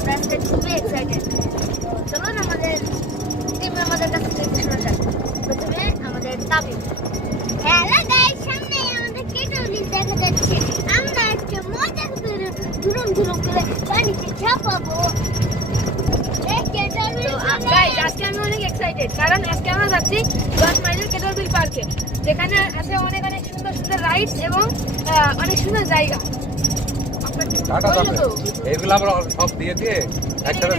আমরা আজকে খুবই এক্সাইটেড। চলুন আমাদের টিম আমাদের কাছে থেকে শোনা যাক। প্রথমে আমাদের তাবিব। হ্যালো গাইস, সামনে আমাদের কেটলি দেখা যাচ্ছে। আমরা একটা মজা করে দুরুম দুরুম করে পানিতে ঝাঁপাবো। এই কেটলি তো গাইস, আজকে আমি অনেক এক্সাইটেড, কারণ আজকে আমরা যাচ্ছি 10 মাইলের কেটলবিল পার্কে, যেখানে আছে অনেক অনেক সুন্দর সুন্দর রাইডস এবং অনেক সুন্দর জায়গা। টাটা দাও, এগুলো আমরা সব দিয়ে দিয়ে একসাথে